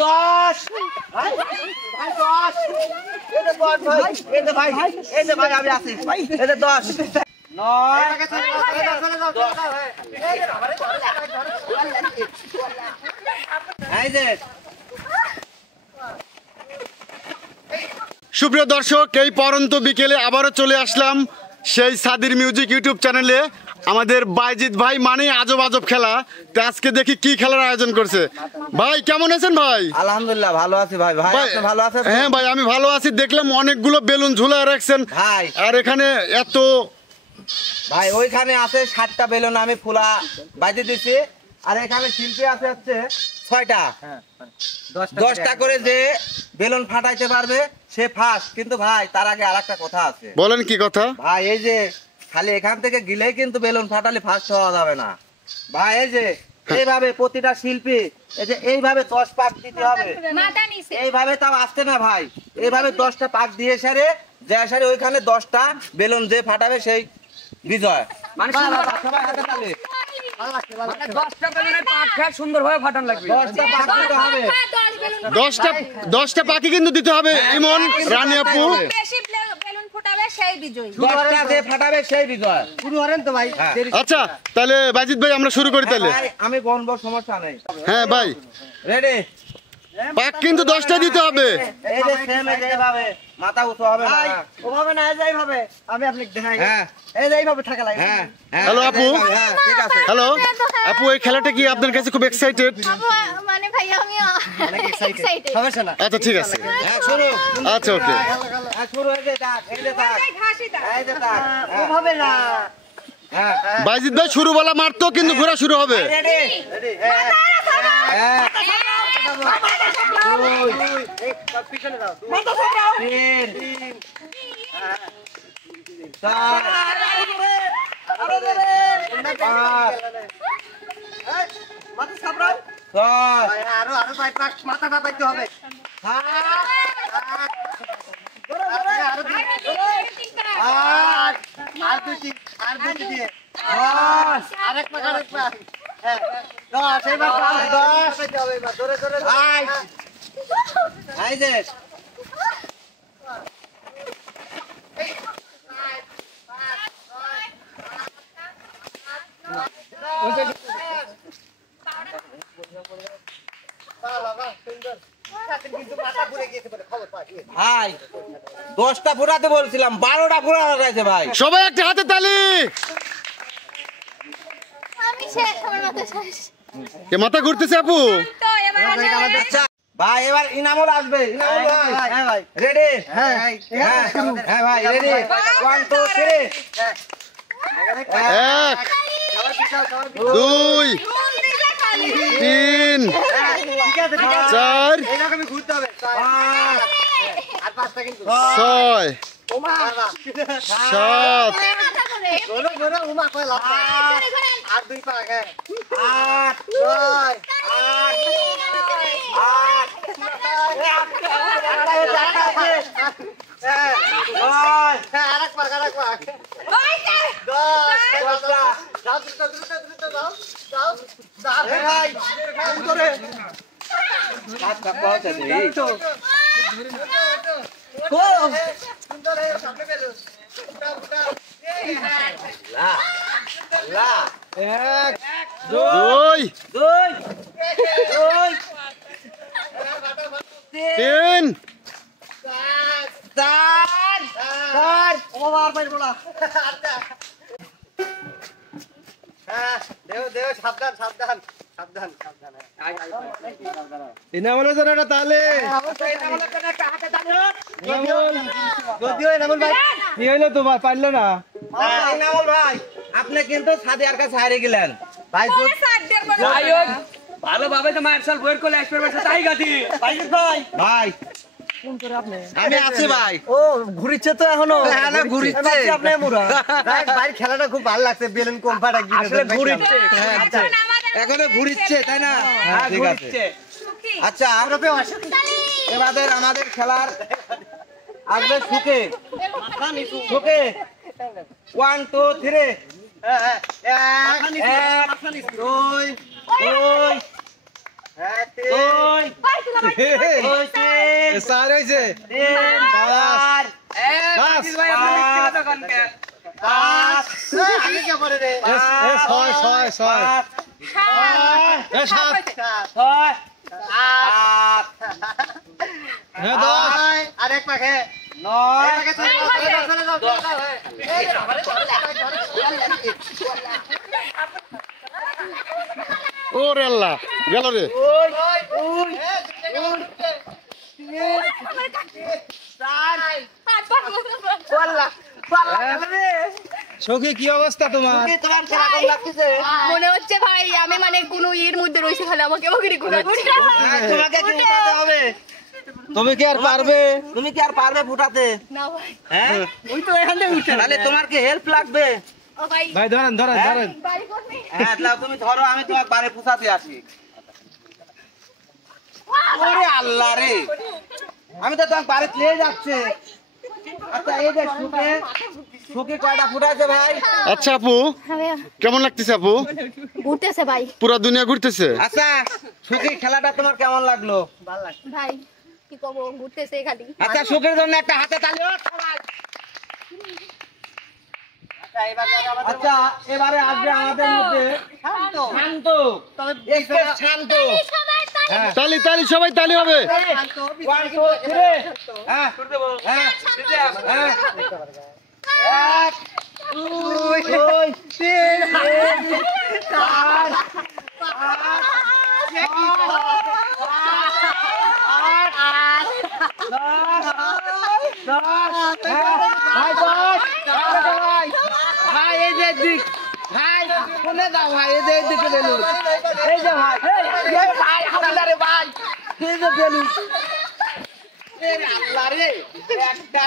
10 ভাই আমি আছি এই যে 10 9 এই যে সুপ্রিয় দর্শক, এই পরন্ত বিকেলে আবারও চলে আসলাম সেই সাদির মিউজিক ইউটিউব চ্যানেলে। আমাদের বাইজিৎ ভাই মানে আজব আজব খেলা। তো আজকে দেখি কি খেলার আয়োজন করছে। ভাই কেমন আছেন ভাই? আলহামদুলিল্লাহ ভালো আছি ভাই। ভাই আপনি ভালো আছেন? হ্যাঁ ভাই আমি ভালো আছি। দেখলাম অনেকগুলো বেলুন ঝুলায় রাখছেন ভাই। আর এখানে এত ভাই ওইখানে আছে 7টা বেলুন আমি ফুলা বাইতে দিছি। আর এখানে শিল্পী আছে হচ্ছে 6টা। 10টা করে যে বেলুন ফাটাইতে পারবে সে ফার্স্ট। কিন্তু ভাই তার আগে আরেকটা কথা আছে। বলেন কি কথা? ভাই এই যে খালি এখান থেকে গিলেই কিন্তু বেলুন ফাটালে ফার্স্ট হওয়া যাবে না ভাই। এই যে এইভাবে প্রতিটা শিল্পী এই যে এইভাবে 10 পাক দিতে হবে। এইভাবে তাও আসছে না ভাই। এইভাবে 10টা পাক দিয়ে সারে যে সারে ওইখানে 10টা বেলুন যে ফাটাবে সেই বিজয়। মানে সবাই হাতে তালে 10টা বেলুনের পাক খেয়ে সুন্দরভাবে ফাটান লাগবে। 10টা পাক দিতে হবে। 10টা পাখি কিন্তু দিতে হবে। ইমন রানী আপু বেশি বেলুন ফুটাবে সেই বিজয়। 10টা যে ফাটাবে সেই বিজয়। শুরু করেন তো ভাই। আচ্ছা তাহলে বাইজিৎ ভাই আমরা শুরু করি তাহলে। ভাই আমি গণব সমস্যা নেই। হ্যাঁ ভাই রেডি। পাক কিন্তু 10টা দিতে হবে। এই যে সেম এইভাবে মাথা উঁচু হবে না। ওভাবে না যাইভাবে আমি আপনাকে দেখাই। হ্যাঁ এই যাইভাবে থাকা লাগে। হ্যাঁ হ্যালো আপু। হ্যাঁ ঠিক আছে। হ্যালো আপু, এই খেলাটা কি আপনার কাছে খুব এক্সাইটেড? মানে ভাই আমি অনেক এক্সাইটেড। সমস্যা না। আচ্ছা ঠিক আছে, হ্যাঁ শুরু। আচ্ছা ওকে। হ্যাঁ শুরু এই যে দাগ, এই যে দাগ, এই যে দাগ। ওভাবে না। হ্যাঁ বাইজিৎ ভাই শুরু বলা মারতো কিন্তু ঘোরা শুরু হবে। Ready ready. হ্যাঁ হ্যাঁ পিছনে দাও। 3 4 মাথা সাবরাও। 6 আরো পাই পাক মাথাটা পাইতে হবে। আর দুটি দিয়ে। আরেক পাক। হ্যাঁ 10 এবার 10 পাইতে হবে। এবার ধরে ধরে। এই যে ভাই 10টা ফুটাতে বলছিলাম 12টা ফুটানো গেছে ভাই। সবাই একটা হাতে তালি। আমি শেষ, আমার মাথা শেষ। কে মাথা ঘুরতেছে আপু? তো এবার আচ্ছা ভাই এবার ইনামুল আসবে। ইনামুল ভাই। হ্যাঁ ভাই। রেডি। হ্যাঁ হ্যাঁ ভাই রেডি। 1 2 3 এক, দুই, তিন, চার, এরকমই ঘুরতে হবে। 5 আর 5টা কিন্তু। 6, 7, ঘোরো ঘোরো উমা কয় লাভ। আর 2 পাক। 8 9 আরেক পাক। 2, 3, 4 ওভার পাইবো না। হ্যাঁ দেও দেও সাবধান সাবধান সাবধান সাবধান। ইনামুল জনটা তাহলে যদিও এনামুল ভাই কি হইলো তোমার পারলো না। ইনামুল ভাই আপনি কিন্তু সাদিয়ার কাছে হারিয়ে গেলেন ভাই। ভালোভাবে তো মার্শাল বইয়ের কোলে এক্সপেরিমেন্ট তাই গাতি বাইজিৎ ভাই। ভাই আমি আছি ভাই। ও ঘুরিচ্ছে তো এখনো। হ্যাঁ না ঘুরিচ্ছে। আপনি মুরা ভাই খেলাটা খুব ভালো লাগছে। বেলুন কম ফাটা গিয়ে আসলে ঘুরিচ্ছে। এখনো ঘুরিচ্ছে তাই না? হ্যাঁ ঠিক আছে। ঘুরিচ্ছে। আচ্ছা আমরা তো এবারে আমাদের খেলার আসবে সুকে। সুকে 1 2 3 1 2 2 ভাই তুই চার হইছে চার পাঁচ পাঁচ আগে কে পড়ে রে ছয় ছয় ছয় সাত ছয় আট হ্যাঁ দশ আরেক পাখে নয় ওরে আল্লাহ গেল রে সখী কি অবস্থা তোমার তোমার সেরকম লাগতেছে মনে হচ্ছে ভাই আমি মানে কোনো ইয়ের মধ্যে রয়েছে, খালি আমাকে ওগিরি করে তোমাকে কি উঠাতে হবে? তুমি কি আর পারবে তুমি কি আর পারবে ফুটাতে? না ভাই। হ্যাঁ ওই তো এখান থেকে উঠে তাহলে তোমার কি হেল্প লাগবে? ও ভাই ভাই ধরেন ধরেন ধরেন বাড়ি করবি? হ্যাঁ তাহলে তুমি ধরো, আমি তোমার বাড়ি পুষাতে আসি। ওরে আল্লাহ রে, আমি তো তোমার বাড়িতে নিয়ে যাচ্ছে। আচ্ছা এই যে সুখে সুখে কয়টা ফুটাছে ভাই? আচ্ছা আপু কেমন লাগতেছে আপু? ঘুরতেছে ভাই। পুরা দুনিয়া ঘুরতেছে। আচ্ছা সুখী খেলাটা তোমার কেমন লাগলো? ভাই কি কব, ঘুরতেছে খালি। আচ্ছা সুখের জন্য একটা হাতে তালি হোক সবাই। আচ্ছা এবারে আসবে আমাদের মধ্যে শান্ত শান্ত। হ্যাঁ তালি তালি সবাই তালি হবে। 1 2 3 হ্যাঁ হ্যাঁ হ্যাঁ 1 2 3 4 ভাই এই যে দিক ভাই শুনে দাও ভাই, এই যে দিকে বেলুন, এই যে ভাই এই ভাই হামলারে ভাই এই যে বেলুন আল্লাহ রে একটা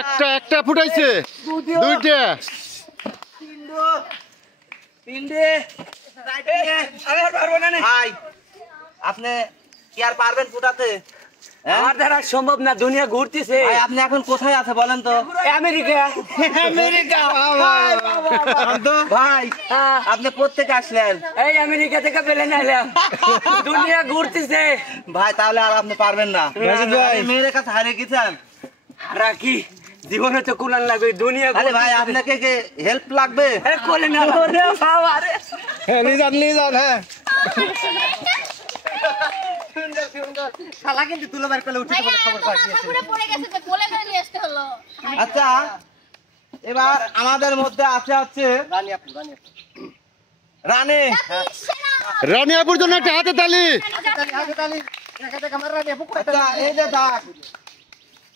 একটা একটা ফুটাইছে দুইটা তিনটে আমি আর পারবো না ভাই। আপনি কি আর পারবেন ফুটাতে? আমার দ্বারা সম্ভব না, দুনিয়া ঘুরতেছে। ভাই আপনি এখন কোথায় আছে বলেন তো? আমেরিকা আমেরিকা ভাই আপনি কোত্থেকে আসলেন? এই আমেরিকা থেকে প্লেনে এলাম, দুনিয়া ঘুরতেছে। ভাই তাহলে আর আপনি পারবেন না। ভাই। মেয়ের কাছে হারিয়ে গেছেন। রাখি জীবনে তো কুলান লাগবে, দুনিয়া আরে ভাই আপনাকে কি হেল্প লাগবে? কোলে না ওরে বাবা রে। হ্যাঁ নিয়ে যান হ্যাঁ শালা কিন্তু তুলবার করে উঠে ভাইয়া তো মাথা ঘুরে পড়ে গেছে, তো কোলে করে নিয়ে আসতে হলো। আচ্ছা এবার আমাদের মধ্যে আছে হচ্ছে রানী। রানী আপুর জন্য একটা হাতে তালি। আচ্ছা এই যে দাগ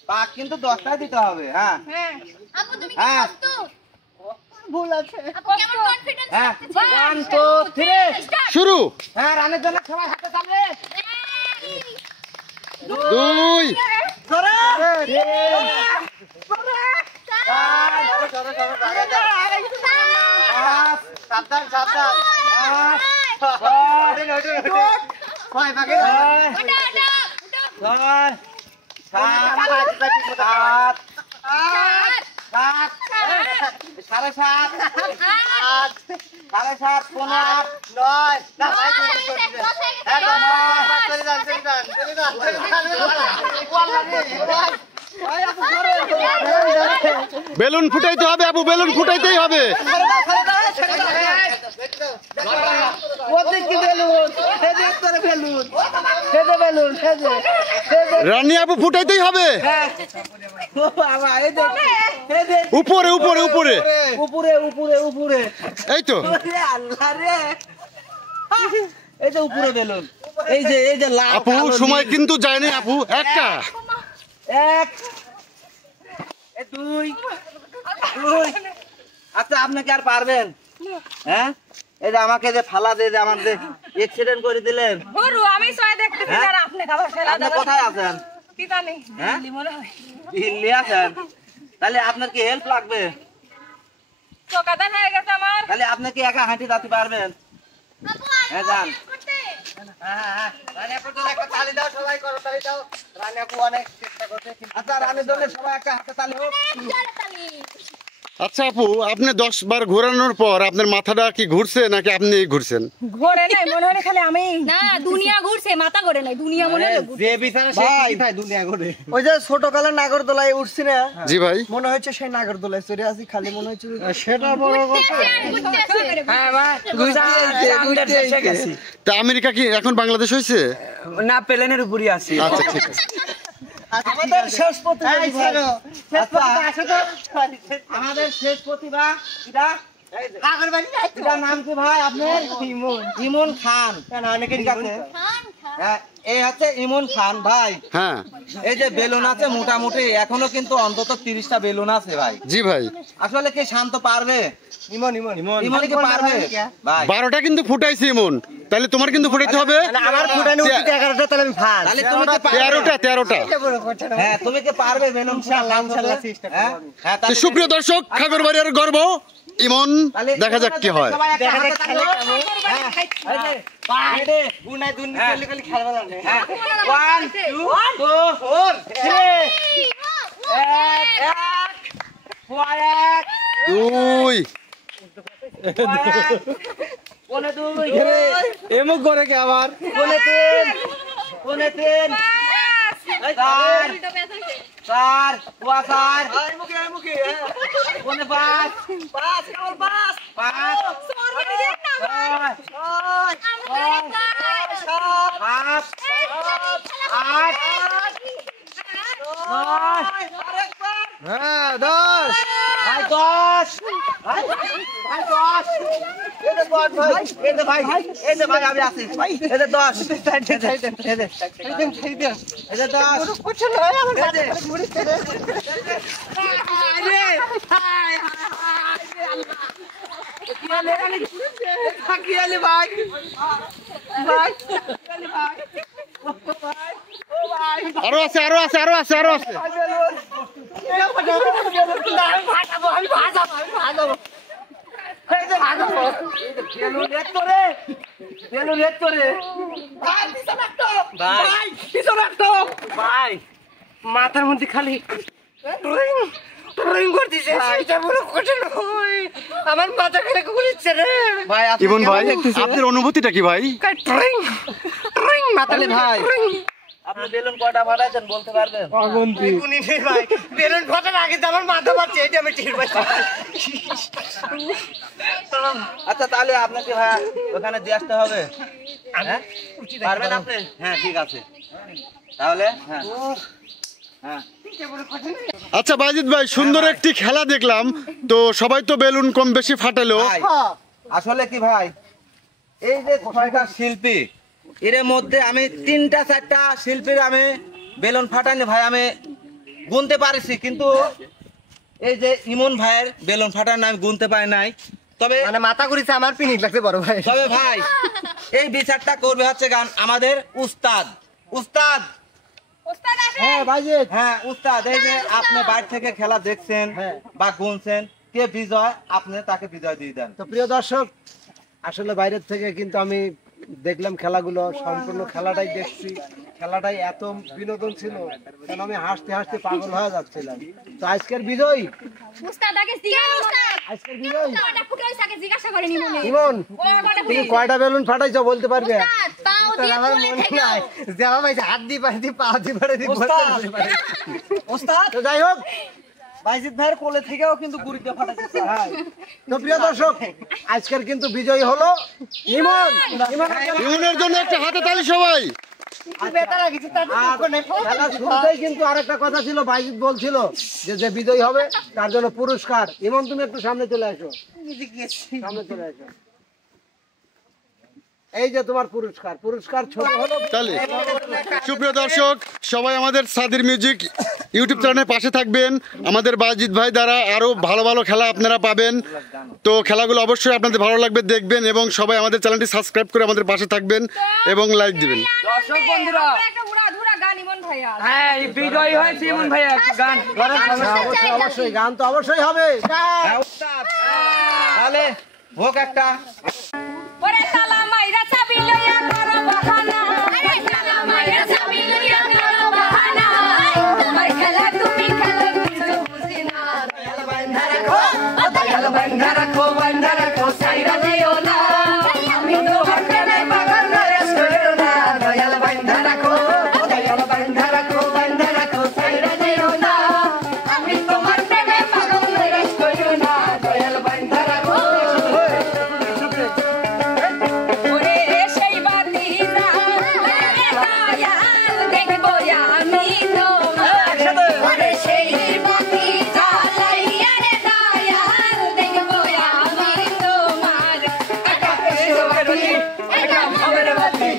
দাগ কিন্তু 10টাই দিতে হবে। হ্যাঁ হ্যাঁ আপু তুমি কি হ্যাঁ। প্রস্তুত? ভুল আছে আপু, কেমন কনফিডেন্স হ্যাঁ লাগছে? 1 2 3 শুরু। হ্যাঁ রানীর জন্য সবাই হাতে তালি। 2 ধরে সাবধান সাবধান 7 বেলুন ফুটাইতে হবে আপু, বেলুন ফুটাইতেই হবে। রানী আপু ফুটাইতেই হবে। উপরে উপরে উপরে উপরে উপরে উপরে এই তো। আল্লাহ রে, এই যে উপরে বেলুন, এই যে লাল আপু কালো সময় নীল। কিন্তু যায়নি আপু। একটা 1 2 2 আচ্ছা আপনি কি আর পারবেন? হ্যাঁ এই যে আমাকে যে ফালা দিয়ে যে আমার যে অ্যাক্সিডেন্ট করে দিলেন। গরু আমি ছয় দেখতেছি হ্যাঁ? আর আপনি খাবার ফেলা আপনি কোথায় আছেন? কি জানি হ্যাঁ? দিল্লি মনে হয় দিল্লি আছেন? তাহলে আপনার কি হেল্প লাগবে? চোকাদান হয়ে গেছে আমার। তাহলে আপনি কি একা হাঁটি যেতে পারবেন? আপু হ্যাঁ যান। করতে আচ্ছা রানীর জন্য সবাই একটা হাতে তালি হোক। জোরে তালি। আচ্ছা আপু, আপনি 10 বার ঘোরানোর পর আপনার মাথাটা কি ঘুরছে নাকি আপনি ঘুরছেন? ঘোরে নাই মনে হয় খালি আমি না দুনিয়া ঘুরছে মাথা ঘোরে নাই দুনিয়া মনে হয় যে বিছানা সে কোথায় দুনিয়া ঘুরে। ওই যে ছোট কালের নাগরদোলায় উঠছি না, জি ভাই। মনে হচ্ছে সেই নাগরদোলায় চড়ে আছি, খালি মনে হচ্ছে সেটা বড় কথা। হ্যাঁ ভাই, ঘুরতে এসে গেছি। তা আমেরিকা কি এখন বাংলাদেশ হয়েছে? না, প্লেনের উপরই আছি। আচ্ছা ঠিক আছে। আমাদের শেষ প্রতিবাদী ভাই। আমাদের শেষ প্রতিভা এটা এটার নাম কি ভাই আপনার? ইমন খান। ঠিক আছে? হ্যাঁ, এই হচ্ছে ইমন খান ভাই। হ্যাঁ এই যে বেলুন আছে মোটামুটি এখনো কিন্তু অন্তত 30টা বেলুন আছে ভাই। জি ভাই। আসলে কি শান্ত পারবে? ইমন কি পারবে ভাই? 12টা কিন্তু ফুটাইছি ইমন, তাহলে তোমার কিন্তু ফুটাইতে হবে। আমার ফুটানো উচিত 11টা, তাহলে আমি ফার্স্ট। তাহলে তুমি কি পারবে? 13টা। হ্যাঁ, তুমি কি পারবে বেলুন? ইনশাআল্লাহ চেষ্টা করব। হ্যাঁ, তো সুপ্রিয় দর্শক, খাগড়বাড়িয়ার গর্ব ইমন, দেখা যাক কি হয়। দেখা যাক খেলে কেমন। হ্যাঁ, এই যে পাড়ে গুনায় দুনি খেলে খালি খেলবা জানে। হ্যাঁ, 1 2 4 3 দুই এমুক করে কি আবার? হ্যাঁ 10 আরো আছে। ভাই, মাথার মধ্যে খালি ট্রয়িং করতেছে, সেটা বড় কঠিন হয়। আমার মাথা খালি ঘুরছে রে ভাই। ইমন ভাই, আপনার অনুভূতিটা কি ভাই? ট্রয়িং মাথা তাহলে ভাই আপনি বেলুন কয়টা ফাটাইছেন বলতে পারবেন? ভাই, বেলুন ফাটার আগে তো আমার মাথা পাচ্ছে, এটা আমি টের পাচ্ছি। আচ্ছা, তাহলে আপনাকে ভাই ওখানে দিয়ে আসতে হবে। হ্যাঁ, পারবেন আপনি? হ্যাঁ, ঠিক আছে তাহলে। হ্যাঁ হ্যাঁ আচ্ছা বাইজিৎ ভাই, সুন্দর একটি খেলা দেখলাম তো, সবাই তো বেলুন কম বেশি ফাটালো। ভাই, আসলে কি ভাই, এই যে 6টা শিল্পী এর মধ্যে আমি 3টা 4টা শিল্পীর আমি বেলুন ফাটাইনি ভাই, আমি গুনতে পারিছি, কিন্তু এই যে ইমন ভাইয়ের বেলুন ফাটানো আমি গুনতে পারি নাই। তবে মানে মাথা ঘুরিছে, আমার পিনিক লাগছে বড় ভাই। তবে ভাই এই বিচারটা করবে হচ্ছে গান আমাদের উস্তাদ। হ্যাঁ ভাইজিৎ, হ্যাঁ উস্তাদ, এই যে আপনি বাইরে থেকে খেলা দেখছেন বা গুনছেন, কে বিজয় আপনি তাকে বিজয় দিয়ে দেন। তো প্রিয় দর্শক, আসলে বাইরের থেকে কিন্তু আমি দেখলাম খেলাগুলো, সম্পূর্ণ খেলাটাই দেখছি। খেলাটাই এত বিনোদন ছিল, কারণ আমি হাসতে হাসতে পাগল হয়ে যাচ্ছিলাম। তো আজকের বিজয়ী ইমন, তুমি কয়টা বেলুন ফাটাইছো বলতে পারবে? আমার মনে নাই, যাওয়া ভাই হাত দিয়ে পাই দিয়ে পা দিয়ে পারে দিয়ে ওস্তাদ। তো যাই হোক, বাইজিৎ ভাইয়ের কোলে থেকেও কিন্তু গুড়িতে ফাটাইছে। তো প্রিয় দর্শক, আজকের কিন্তু বিজয়ী হলো ইমন। ইমনের জন্য একটা হাতে তালি সবাই। খেলা শুরুতেই কিন্তু আরেকটা কথা ছিল, বাইজিৎ বলছিল যে যে বিজয়ী হবে তার জন্য পুরস্কার। ইমন, তুমি একটু সামনে চলে আসো, সামনে চলে আসো। এই যে তোমার পুরস্কার ছোট হলো। তাহলে সুপ্রিয় দর্শক, সবাই আমাদের সাদির মিউজিক ইউটিউব চ্যানেলের পাশে থাকবেন। আমাদের বাইজিৎ ভাই দ্বারা আরো ভালো ভালো খেলা আপনারা পাবেন। তো খেলাগুলো অবশ্যই আপনাদের ভালো লাগবে, দেখবেন, এবং সবাই আমাদের চ্যানেলটি সাবস্ক্রাইব করে আমাদের পাশে থাকবেন এবং লাইক দিবেন। দর্শক বন্ধুরা, একটা উড়া গান ইমন ভাইয়া। হ্যাঁ, এই বিজয়ী হয়েছে ইমন ভাইয়া, একটা গান। অবশ্যই গান তো অবশ্যই হবে। হ্যাঁ উস্তাদ, তাহলে হোক একটা। ওরে তালা মাইরা চাবি লইয়া করো বাহানা, আরে তালা মাইরা চাবি লইয়া করো বাহানা, তোমার খেলা তুমি খেলো কিছু বুঝি না, খেলা বাইন্ধা রাখো। আমি তোমার ওরে সেই বাতি জ্বালাইয়া রে দয়াল দেখবো আমি তোমার একা এসবরলি একা মগরবতী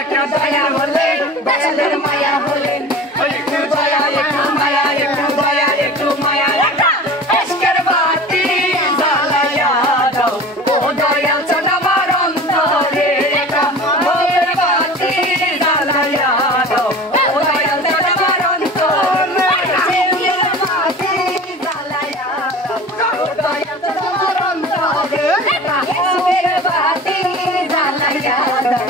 একটা দয়া হলে দয়ালের মায়া হলে একটু দয়া একটু মায়া একটু দয়া একটু মায়া একটা এসকের বাতি জ্বালাইয়া দাও ও দয়াল চাঁদাবার অন্তরে একা মগরবতী জ্বালাইয়া দাও ও দয়াল চাঁদাবার অন্তরে এসকের বাতি জ্বালাইয়া দাও ও দয়াল চাঁদাবার অন্তরে একা এসকের বাতি জ্বালাইয়া দাও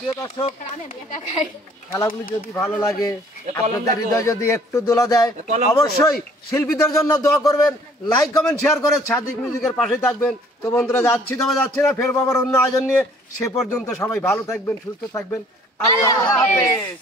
প্রিয় দর্শক, খেলাগুলি যদি ভালো লাগে, আপনাদের হৃদয় যদি একটু দোলা দেয়, অবশ্যই শিল্পীদের জন্য দোয়া করবেন, লাইক কমেন্ট শেয়ার করে সাদিক মিউজিকের পাশে থাকবেন। তো বন্ধুরা যাচ্ছি না, ফের আবার অন্য আয়োজন নিয়ে। সে পর্যন্ত সবাই ভালো থাকবেন, সুস্থ থাকবেন। আল্লাহ হাফেজ।